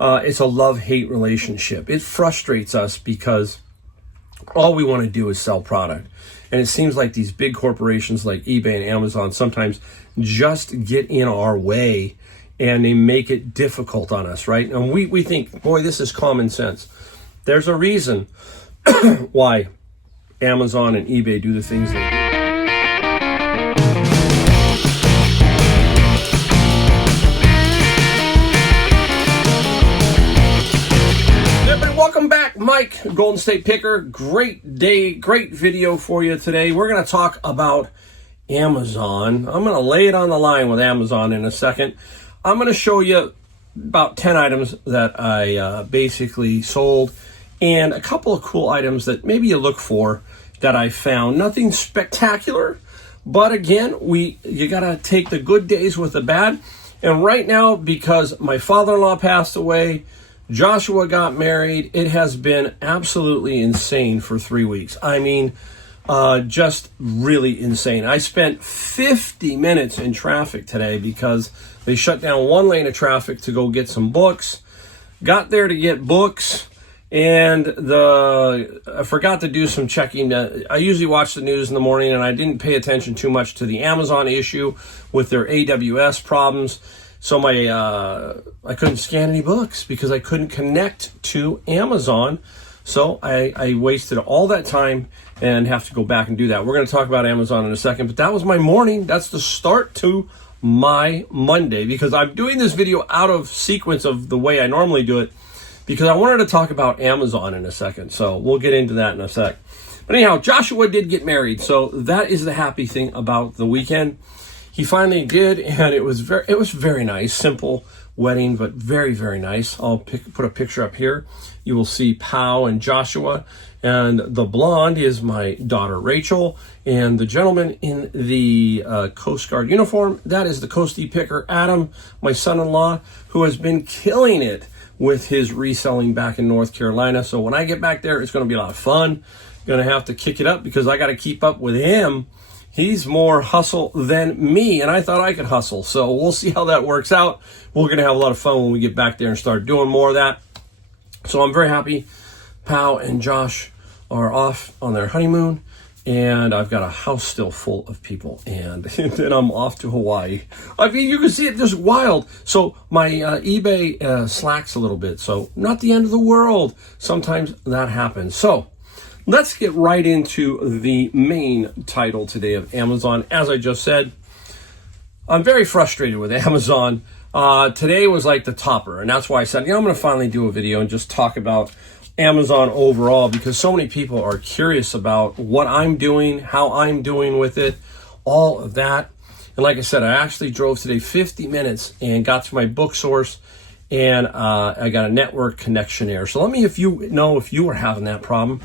it's a love-hate relationship. It frustrates us because all we want to do is sell product. And it seems like these big corporations like eBay and Amazon sometimes just get in our way and they make it difficult on us, right? And we think, boy, this is common sense. There's a reason why Amazon and eBay do the things they do. Welcome back, Mike, Golden State Picker. Great day, great video for you today. We're going to talk about Amazon. I'm going to lay it on the line with Amazon in a second. I'm going to show you about 10 items that I basically sold and a couple of cool items that maybe you look for that I found. Nothing spectacular, but again, you got to take the good days with the bad. And right now, because my father-in-law passed away, Joshua got married, it has been absolutely insane for 3 weeks. I mean, just really insane. I spent 50 minutes in traffic today because they shut down one lane of traffic to go get some books. Got there to get books, and I forgot to do some checking. I usually watch the news in the morning, and I didn't pay attention too much to the Amazon issue with their AWS problems. So I couldn't scan any books because I couldn't connect to Amazon. So I wasted all that time and have to go back and do that. We're going to talk about Amazon in a second, but that was my morning. That's the start to my Monday because I'm doing this video out of sequence of the way I normally do it because I wanted to talk about Amazon in a second. So we'll get into that in a sec. But anyhow, Joshua did get married. So that is the happy thing about the weekend. He finally did, and it was very nice, simple wedding, but very, very nice. I'll put a picture up here. You will see Pau and Joshua, and the blonde is my daughter Rachel, and the gentleman in the Coast Guard uniform, that is the Coastie Picker Adam, my son-in-law, who has been killing it with his reselling back in North Carolina. So when I get back there, it's going to be a lot of fun. Going to have to kick it up because I got to keep up with him. He's more hustle than me, and I thought I could hustle. So we'll see how that works out. We're going to have a lot of fun when we get back there and start doing more of that. So I'm very happy. Pau and Josh are off on their honeymoon, and I've got a house still full of people, and then I'm off to Hawaii. I mean, you can see it just wild. So my eBay slacks a little bit, so not the end of the world. Sometimes that happens. So let's get right into the main title today of Amazon. As I just said, I'm very frustrated with Amazon. Today was like the topper, and that's why I said, I'm going to finally do a video and just talk about Amazon overall because so many people are curious about what I'm doing, how I'm doing with it, all of that. And like I said, I actually drove today 50 minutes and got to my book source, and I got a network connection error. So let me if you are having that problem.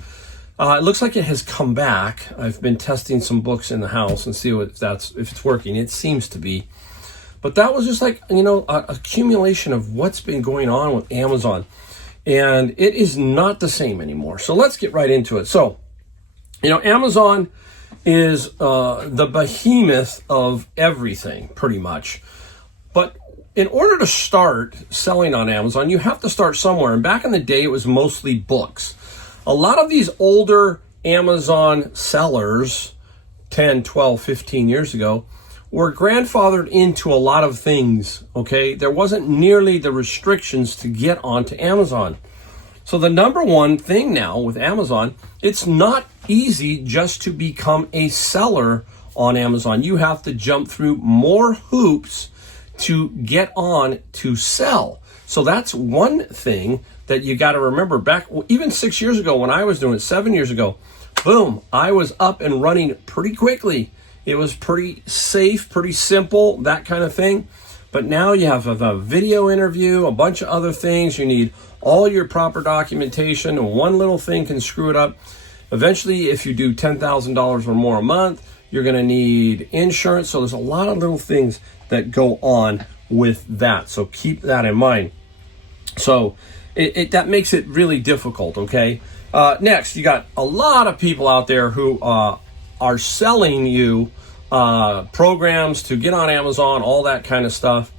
It looks like it has come back. I've been testing some books in the house and see if it's working. It seems to be. But that was just like, an accumulation of what's been going on with Amazon. And it is not the same anymore. So let's get right into it. So, Amazon is the behemoth of everything, pretty much. But in order to start selling on Amazon, you have to start somewhere. And back in the day, it was mostly books. A lot of these older Amazon sellers, 10, 12, 15 years ago, were grandfathered into a lot of things, okay? There wasn't nearly the restrictions to get onto Amazon. So the number one thing now with Amazon, it's not easy just to become a seller on Amazon. You have to jump through more hoops to get on to sell. So that's one thing that you got to remember. Back even 6 years ago when I was doing it, 7 years ago, boom, I was up and running pretty quickly. It was pretty safe, pretty simple, that kind of thing. But now you have a video interview, a bunch of other things. You need all your proper documentation, and one little thing can screw it up. Eventually, if you do $10,000 or more a month, you're going to need insurance. So there's a lot of little things that go on with that. So keep that in mind. So that makes it really difficult, okay? Next, you got a lot of people out there who are selling you programs to get on Amazon, all that kind of stuff.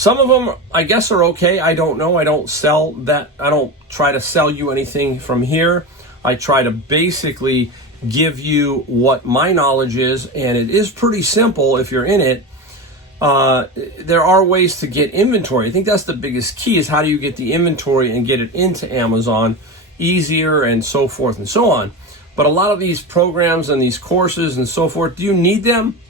Some of them, I guess, are okay. I don't know. I don't sell that. I don't try to sell you anything from here. I try to basically give you what my knowledge is, and it is pretty simple if you're in it. There are ways to get inventory. I think that's the biggest key, is how do you get the inventory and get it into Amazon easier, and so forth and so on. But a lot of these programs and these courses and so forth, do you need them?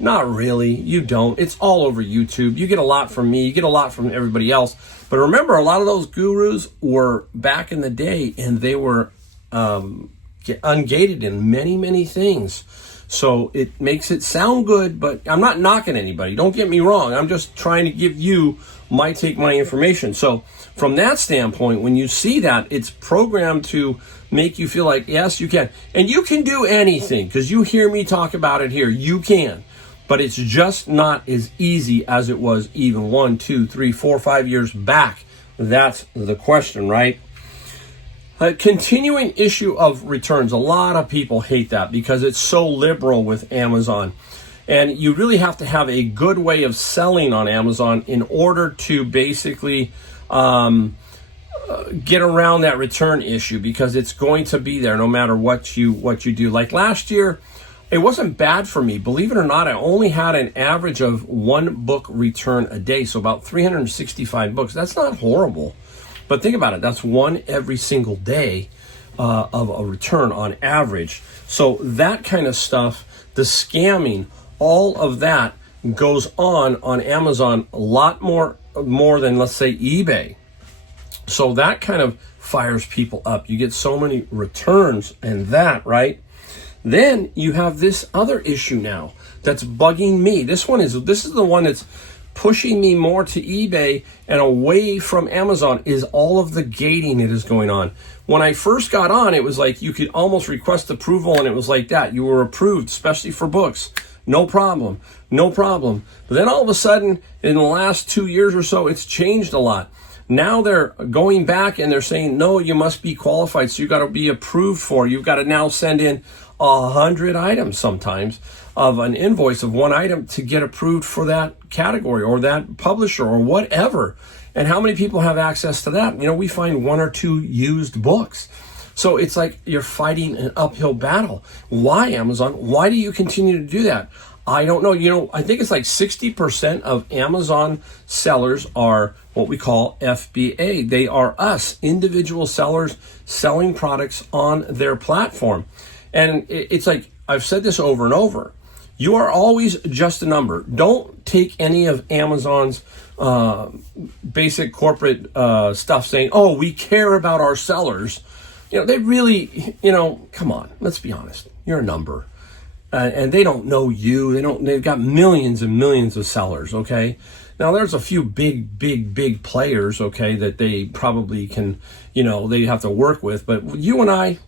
Not really. You don't. It's all over YouTube. You get a lot from me. You get a lot from everybody else. But remember, a lot of those gurus were back in the day, and they were ungated in many, many things. So it makes it sound good, but I'm not knocking anybody. Don't get me wrong. I'm just trying to give you my take, my information. So from that standpoint, when you see that, it's programmed to make you feel like, yes, you can. And you can do anything, because you hear me talk about it here. You can. But it's just not as easy as it was even 1, 2, 3, 4, 5 years back. That's the question, right? A continuing issue of returns. A lot of people hate that because it's so liberal with Amazon. And you really have to have a good way of selling on Amazon in order to basically get around that return issue, because it's going to be there no matter what you do. Like last year, it wasn't bad for me. Believe it or not, I only had an average of 1 book return a day, so about 365 books. That's not horrible. But think about it. That's 1 every single day of a return on average. So that kind of stuff, the scamming, all of that goes on Amazon a lot more than, let's say, eBay. So that kind of fires people up. You get so many returns and that, right? Then you have this other issue now that's bugging me. This is the one that's pushing me more to eBay and away from Amazon, is all of the gating that is going on. When I first got on, it was like you could almost request approval, and it was like that. You were approved, especially for books. No problem, no problem. But then all of a sudden, in the last 2 years or so, it's changed a lot. Now they're going back and they're saying, no, you must be qualified, so you got to be approved for. You've got to now send in 100 items sometimes of an invoice of 1 item to get approved for that category or that publisher or whatever. And how many people have access to that? You know, we find 1 or 2 used books. So it's like you're fighting an uphill battle. Why, Amazon? Why do you continue to do that? I don't know. You know, I think it's like 60% of Amazon sellers are what we call FBA. They are us, individual sellers selling products on their platform. And it's like, I've said this over and over. You are always just a number. Don't take any of Amazon's basic corporate stuff saying, oh, we care about our sellers. You know, they really, come on, let's be honest. You're a number. And they don't know you. They've got millions and millions of sellers, okay? Now, there's a few big players, okay, that they probably can, they have to work with. But you and I,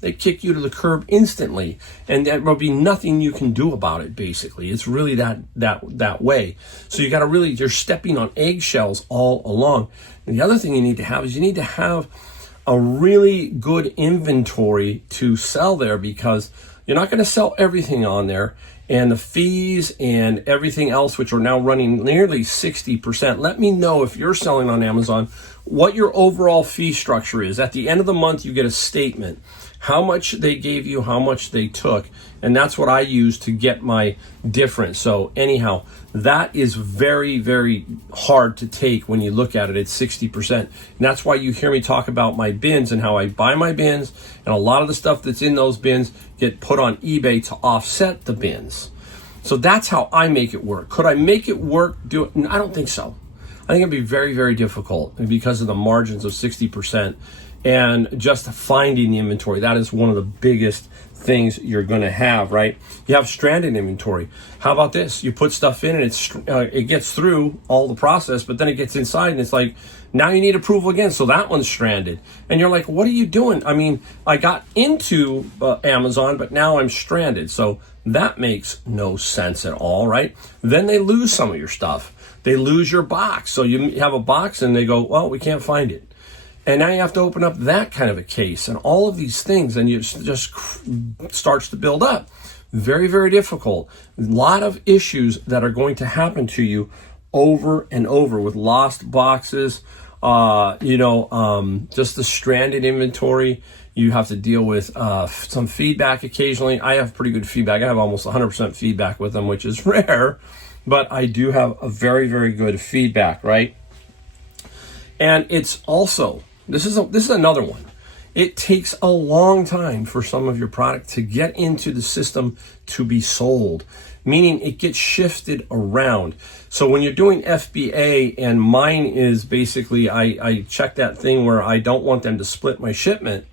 they kick you to the curb instantly, and there will be nothing you can do about it, basically. It's really that way. So you got to you're stepping on eggshells all along. And the other thing you need to have is you need to have a really good inventory to sell there, because you're not going to sell everything on there. And the fees and everything else, which are now running nearly 60%. Let me know if you're selling on Amazon, what your overall fee structure is. At the end of the month, you get a statement, how much they gave you, how much they took. And that's what I use to get my difference. So anyhow, that is very, very hard to take when you look at it. It's 60%. And that's why you hear me talk about my bins and how I buy my bins. And a lot of the stuff that's in those bins get put on eBay to offset the bins. So that's how I make it work. Could I make it work? I don't think so. I think it'd be very, very difficult because of the margins of 60% and just finding the inventory. That is one of the biggest things you're going to have, right? You have stranded inventory. How about this? You put stuff in and it gets through all the process, but then it gets inside and it's like, now you need approval again. So that one's stranded. And you're like, what are you doing? I mean, I got into Amazon, but now I'm stranded. So that makes no sense at all, right? Then they lose some of your stuff. They lose your box. So you have a box and they go, well, we can't find it. And now you have to open up that kind of a case and all of these things, and it just starts to build up. Very, very difficult. A lot of issues that are going to happen to you over and over with lost boxes, just the stranded inventory. You have to deal with some feedback occasionally. I have pretty good feedback. I have almost 100% feedback with them, which is rare, but I do have a very, very good feedback, right? And it's also, this is another one. It takes a long time for some of your product to get into the system to be sold, meaning it gets shifted around. So when you're doing FBA, and mine is basically, I check that thing where I don't want them to split my shipment.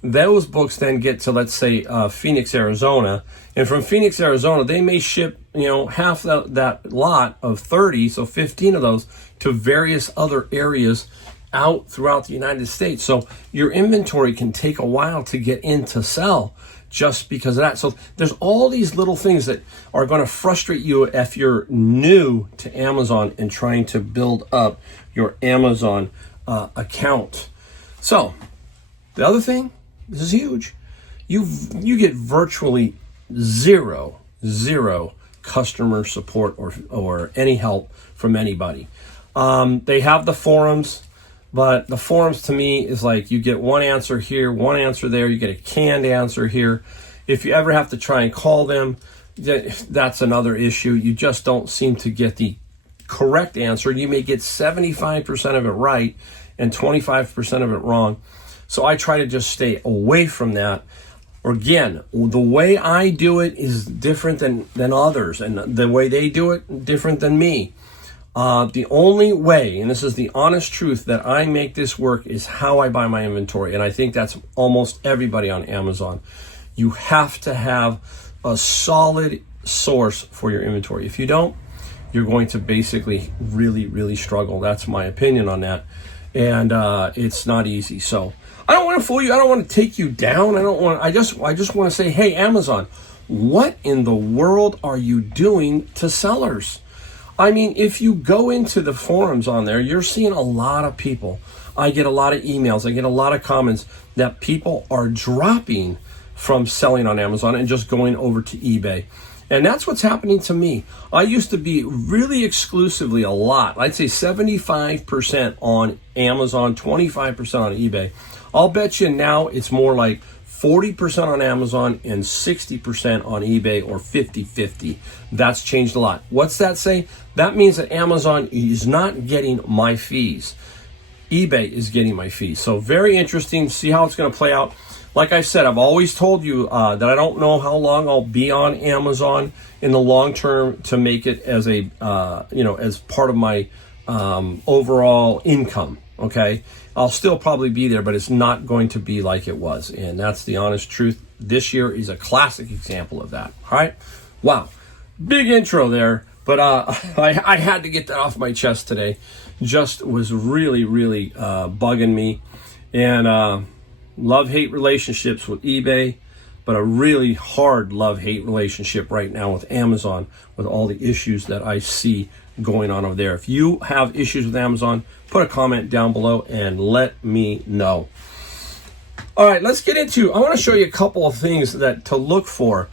Those books then get to, let's say, Phoenix, Arizona. And from Phoenix, Arizona, they may ship, half that lot of 30, so 15 of those, to various other areas out throughout the United States. So your inventory can take a while to get in to sell just because of that. So there's all these little things that are going to frustrate you if you're new to Amazon and trying to build up your Amazon account. So the other thing, this is huge. You get virtually zero customer support or any help from anybody. They have the forums, but the forums to me is like you get one answer here, one answer there, you get a canned answer here. If you ever have to try and call them, that's another issue. You just don't seem to get the correct answer. You may get 75% of it right and 25% of it wrong. So I try to just stay away from that. Again, the way I do it is different than others, and the way they do it, different than me. The only way, and this is the honest truth, that I make this work is how I buy my inventory. And I think that's almost everybody on Amazon. You have to have a solid source for your inventory. If you don't, you're going to basically really, really struggle. That's my opinion on that. And it's not easy. So I don't want to fool you. I don't want to take you down. I just want to say, hey, Amazon, what in the world are you doing to sellers? I mean, if you go into the forums on there, you're seeing a lot of people. I get a lot of emails. I get a lot of comments that people are dropping from selling on Amazon and just going over to eBay. And that's what's happening to me. I used to be really exclusively a lot. I'd say 75% on Amazon, 25% on eBay. I'll bet you now it's more like 40% on Amazon and 60% on eBay, or 50-50. That's changed a lot. What's that say? That means that Amazon is not getting my fees. eBay is getting my fees. So very interesting. See how it's going to play out. Like I said, I've always told you that I don't know how long I'll be on Amazon in the long term to make it as a, as part of my overall income. Okay. I'll still probably be there, but it's not going to be like it was. And that's the honest truth. This year is a classic example of that. All right. Wow. Big intro there, but I had to get that off my chest today. Just was really, really bugging me. And love-hate relationships with eBay, but a really hard love-hate relationship right now with Amazon, with all the issues that I see going on over there. If you have issues with Amazon, put a comment down below and let me know. All right, let's get into, I want to show you a couple of things that to look for.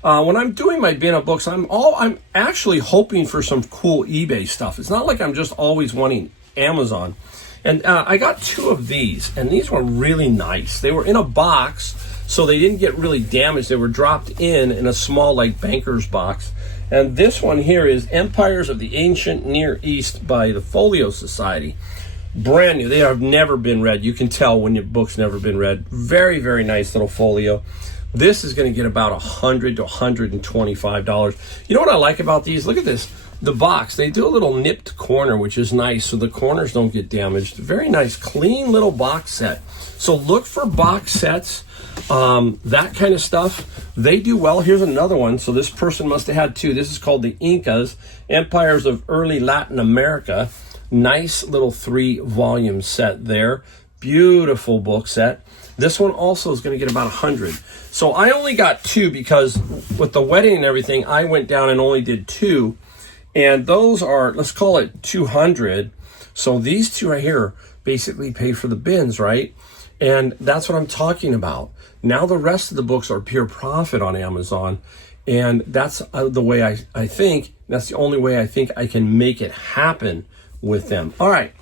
When I'm doing my bin of books, I'm actually hoping for some cool eBay stuff. It's not like I'm just always wanting Amazon. And I got two of these, and these were really nice. They were in a box, so they didn't get really damaged. They were dropped in a small, like, banker's box. And this one here is Empires of the Ancient Near East by the Folio Society. Brand new. They have never been read. You can tell when your book's never been read. Very, very nice little folio. This is going to get about $100 to $125. You know what I like about these? Look at this. The box, they do a little nipped corner, which is nice, so the corners don't get damaged. Very nice, clean little box set. So look for box sets, that kind of stuff. They do well. Here's another one. So this person must have had two. This is called the Incas, Empires of Early Latin America. Nice little 3-volume set there. Beautiful book set. This one also is going to get about 100. So I only got two because with the wedding and everything, I went down and only did two. And those are, let's call it 200. So these two right here basically pay for the bins, right? And that's what I'm talking about. Now the rest of the books are pure profit on Amazon. And that's the way I think, that's the only way I think I can make it happen with them. All right.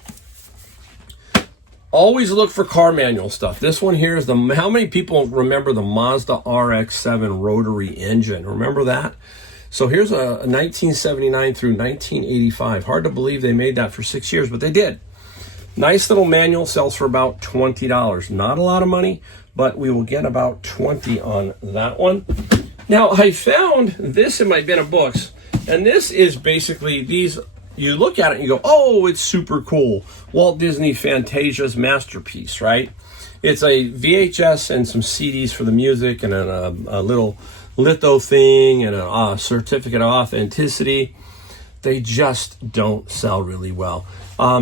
Always look for car manual stuff. This one here is how many people remember the Mazda RX-7 rotary engine? Remember that? So here's a 1979 through 1985. Hard to believe they made that for 6 years, but they did. Nice little manual, sells for about $20. Not a lot of money, but we will get about 20 on that one. Now, I found this in my bin of books, and this is basically these. You look at it and you go, oh, it's super cool. Walt Disney Fantasia's masterpiece, right? It's a VHS and some CDs for the music and a little litho thing and a certificate of authenticity. They just don't sell really well.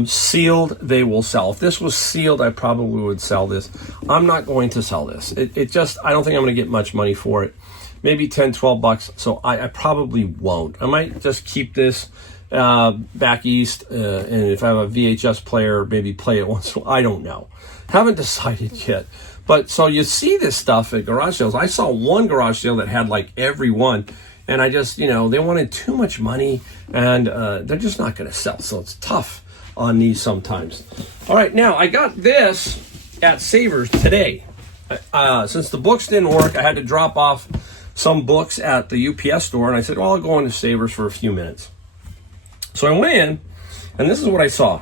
Sealed, they will sell. If this was sealed, I probably would sell this. I'm not going to sell this. I don't think I'm going to get much money for it. Maybe 10, 12 bucks. So I probably won't. I might just keep this back east, and if I have a VHS player, maybe play it once. I don't know. Haven't decided yet. But so you see this stuff at garage sales. I saw one garage sale that had like every one, and I just, they wanted too much money, and they're just not going to sell. So it's tough on these sometimes. All right, now I got this at Savers today. Since the books didn't work, I had to drop off some books at the UPS store, and I said, well, I'll go into Savers for a few minutes. So I went in, and this is what I saw.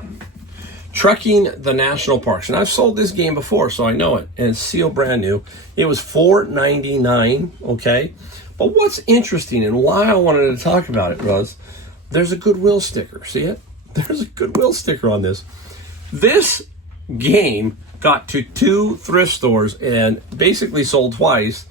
Trekking the National Parks. And I've sold this game before, so I know it. And it's sealed brand new. It was $4.99, okay? But what's interesting and why I wanted to talk about it was there's a Goodwill sticker. See it? There's a Goodwill sticker on this. This game got to 2 thrift stores and basically sold twice.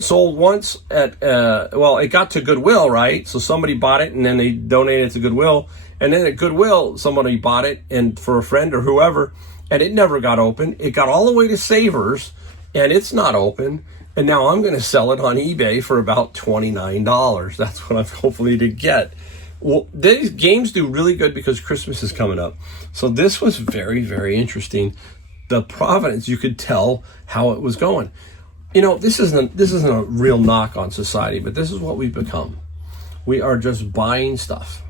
Sold once at, it got to Goodwill, right? So somebody bought it and then they donated it to Goodwill. And then at Goodwill, somebody bought it and for a friend or whoever, and it never got open. It got all the way to Savers and it's not open. And now I'm going to sell it on eBay for about $29. That's what I'm hopefully to get. Well, these games do really good because Christmas is coming up. So this was very, very interesting. The Providence, you could tell how it was going. This isn't a real knock on society, but this is what we've become. We are just buying stuff.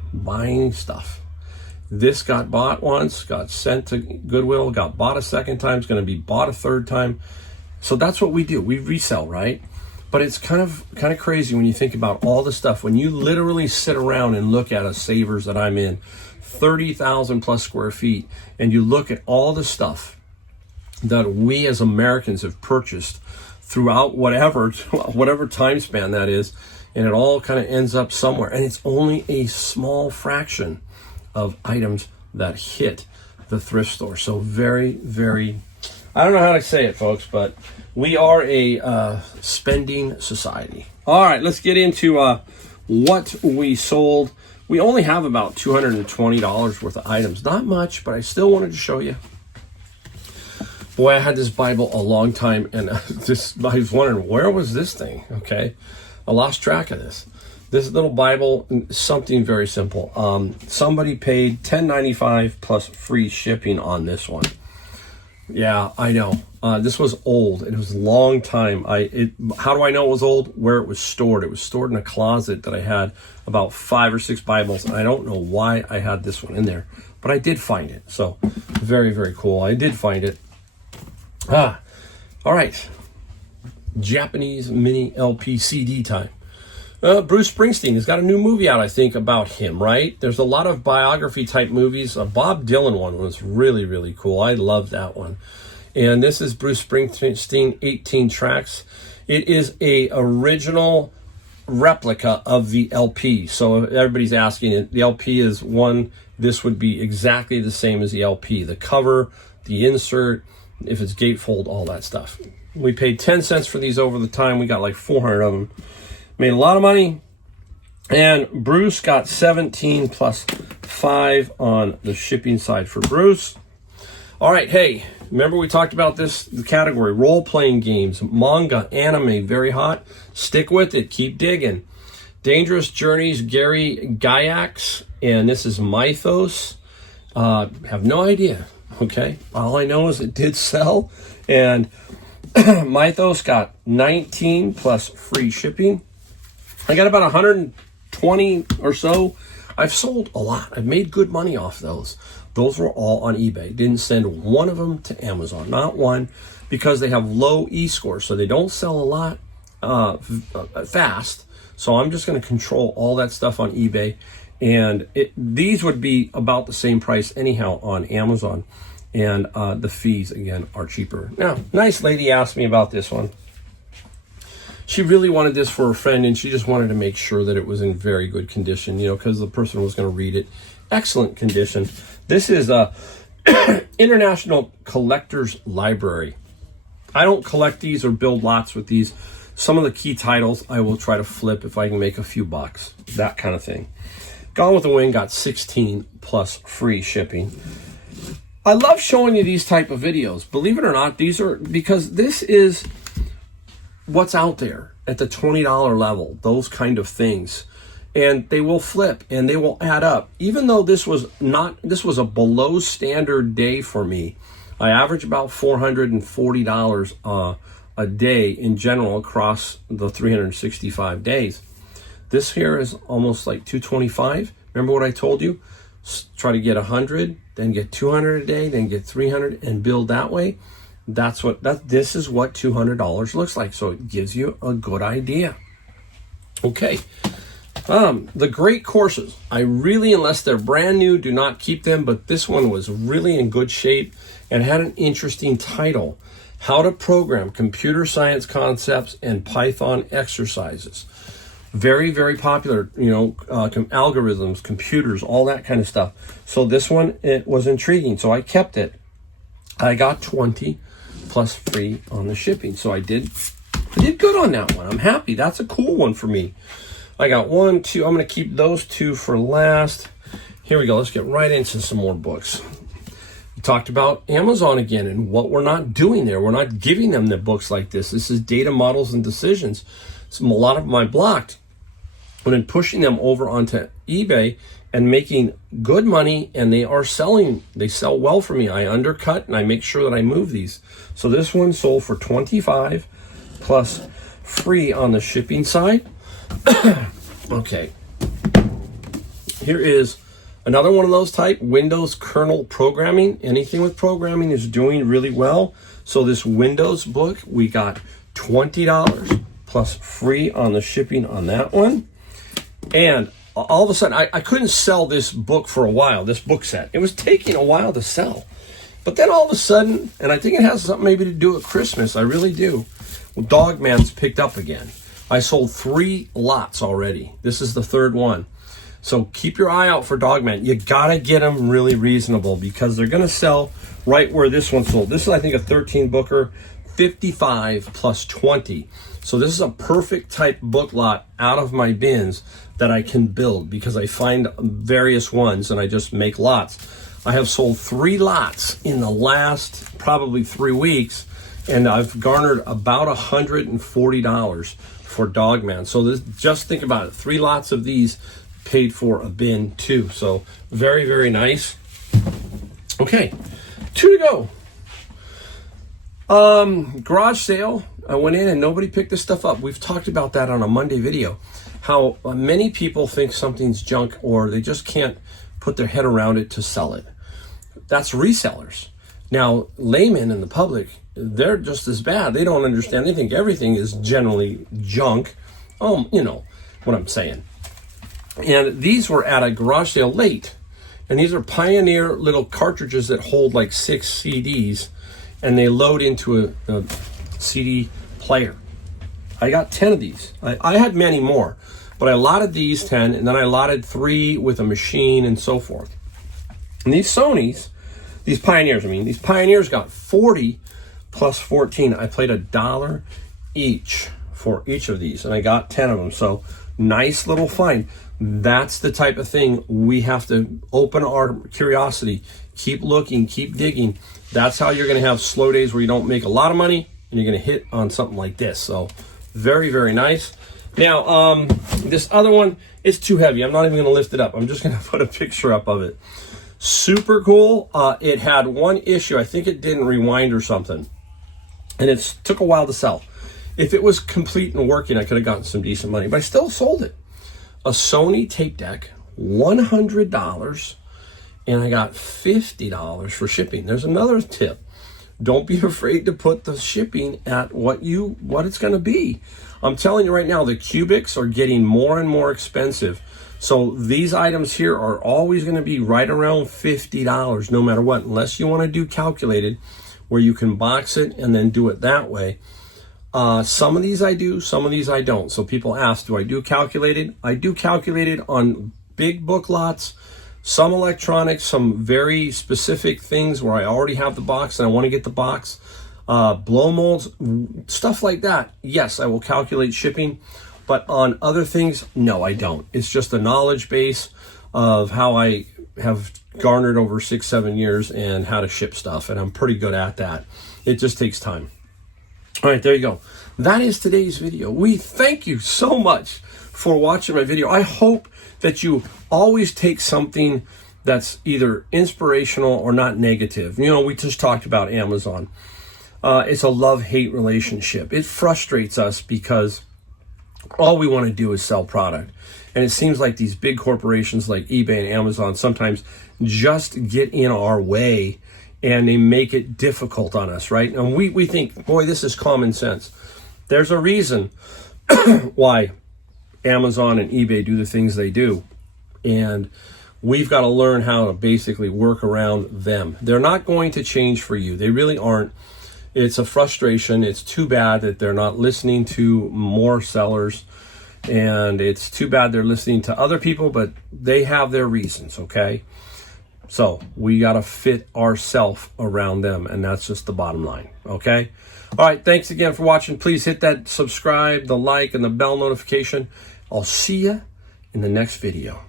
This got bought once, got sent to Goodwill, got bought a second time, it's going to be bought a third time. So that's what we do. We resell, right? But it's kind of crazy when you think about all the stuff. When you literally sit around and look at a Savers that I'm in, 30,000 plus square feet, and you look at all the stuff that we as Americans have purchased throughout whatever time span that is, and it all kind of ends up somewhere. And it's only a small fraction of items that hit the thrift store. So very, very, I don't know how to say it, folks, but we are a spending society. All right, let's get into what we sold. We only have about $220 worth of items. Not much, but I still wanted to show you. Boy, I had this Bible a long time, and I was wondering, where was this thing? Okay, I lost track of this. This little Bible, something very simple. Somebody paid $10.95 plus free shipping on this one. Yeah, I know. This was old. It was a long time. How do I know it was old? Where it was stored. It was stored in a closet that I had about 5 or 6 Bibles, and I don't know why I had this one in there, but I did find it. So very, very cool. I did find it. All right. Japanese mini LP CD time. Bruce Springsteen has got a new movie out, I think, about him, right? There's a lot of biography type movies. A Bob Dylan one was really, really cool. I love that one. And this is Bruce Springsteen, 18 tracks. It is a original replica of the LP. So everybody's asking, the LP is one. This would be exactly the same as the LP. The cover, the insert, if it's gatefold, all that stuff. We paid 10 cents for these over the time. We got like 400 of them. Made a lot of money. And Bruce got 17 plus 5 on the shipping side for Bruce. All right, hey, remember we talked about this, the category, role-playing games, manga, anime, very hot. Stick with it. Keep digging. Dangerous Journeys, Gary Gygax, and this is Mythos. Have no idea. Okay, all I know is it did sell, and Mythos got 19 plus free shipping. I got about 120 or so. I've sold a lot. I've made good money off those. Those were all on eBay. Didn't send one of them to Amazon, not one, because they have low e-scores, so they don't sell a lot fast. So I'm just going to control all that stuff on eBay, and these would be about the same price anyhow on Amazon, and the fees again are cheaper. Now, nice lady asked me about this one. She really wanted this for a friend, and she just wanted to make sure that it was in very good condition, you know, because the person was going to read it. Excellent condition. This is a International Collectors Library. I don't collect these or build lots with these. Some of the key titles I will try to flip if I can make a few bucks, that kind of thing. Gone with the Wind got 16 plus free shipping. I love showing you these type of videos. Believe it or not, these are, because this is what's out there at the $20 level, those kind of things. And they will flip and they will add up. Even though this was a below standard day for me, I average about $440 a day in general across the 365 days. This here is almost like $225. Remember what I told you? Try to get 100, then get 200 a day, then get 300 and build that way. This is what $200 looks like. So it gives you a good idea. Okay. The great courses, I really, unless they're brand new, do not keep them, but this one was really in good shape and had an interesting title: How to Program Computer Science Concepts and Python Exercises. Very, very popular, you know, algorithms, computers, all that kind of stuff. So this one, it was intriguing, so I kept it. I got 20 plus free on the shipping, so I did good on that one. I'm happy. That's a cool one for me. I got 1, 2. I'm going to keep those 2 for last. Here we go. Let's get right into some more books. We talked about Amazon again and what we're not doing there. We're not giving them the books like this. This is Data Models and Decisions. A lot of them I blocked, but in pushing them over onto eBay and making good money, and they sell well for me. I undercut and I make sure that I move these. So this one sold for $25 plus free on the shipping side. Okay, here is another one of those type Windows kernel programming. Anything with programming is doing really well. So this Windows book, we got $20 plus free on the shipping on that one. And all of a sudden, I couldn't sell this book for a while, this book set. It was taking a while to sell. But then all of a sudden, and I think it has something maybe to do with Christmas, I really do, well, Dogman's picked up again. I sold 3 lots already. This is the 3rd one. So keep your eye out for Dogman. You gotta get them really reasonable because they're gonna sell right where this one sold. This is, I think, a 13 booker, 55 plus 20. So this is a perfect type book lot out of my bins that I can build because I find various ones and I just make lots. I have sold 3 lots in the last probably 3 weeks, and I've garnered about $140 for Dogman. So just think about it. 3 lots of these paid for a bin too. So very, very nice. Okay, 2 to go. Garage sale. I went in and nobody picked this stuff up. We've talked about that on a Monday video. How many people think something's junk or they just can't put their head around it to sell it. That's resellers. Now, laymen in the public, they're just as bad. They don't understand. They think everything is generally junk. You know what I'm saying. And these were at a garage sale late. And these are Pioneer little cartridges that hold like 6 CDs. And they load into a CD player. I got 10 of these. I had many more. But I allotted these 10. And then I allotted 3 with a machine and so forth. And these Sonys, these Pioneers got 40 plus 14. I paid $1 each for each of these, and I got 10 of them. So nice little find. That's the type of thing we have to open our curiosity, keep looking, keep digging. That's how you're going to have slow days where you don't make a lot of money, and you're going to hit on something like this. So very, very nice. Now, this other one is too heavy. I'm not even going to lift it up. I'm just going to put a picture up of it. Super cool. It had one issue. I think it didn't rewind or something. And it took a while to sell. If it was complete and working, I could have gotten some decent money, but I still sold it. A Sony tape deck, $100, and I got $50 for shipping. There's another tip. Don't be afraid to put the shipping at what it's going to be. I'm telling you right now, the cubics are getting more and more expensive. So these items here are always going to be right around $50 no matter what, unless you want to do calculated where you can box it and then do it that way. Some of these I do, some of these I don't. So people ask, do I do calculated? I do calculated on big book lots, some electronics, some very specific things where I already have the box and I want to get the box. Blow molds, stuff like that. Yes, I will calculate shipping, but on other things, no, I don't. It's just a knowledge base of how I have garnered over 6-7 years and how to ship stuff, and I'm pretty good at that. It just takes time. All right, there you go. That is today's video. We thank you so much for watching my video. I hope that you always take something that's either inspirational or not negative. You know, we just talked about Amazon. It's a love-hate relationship. It frustrates us because all we want to do is sell product. And it seems like these big corporations like eBay and Amazon sometimes just get in our way and they make it difficult on us, right? And we think, boy, this is common sense. There's a reason why Amazon and eBay do the things they do. And we've got to learn how to basically work around them. They're not going to change for you. They really aren't. It's a frustration. It's too bad that they're not listening to more sellers. And it's too bad they're listening to other people, but they have their reasons, okay? So we got to fit ourselves around them, and that's just the bottom line, okay? All right, thanks again for watching. Please hit that subscribe, the like, and the bell notification. I'll see you in the next video.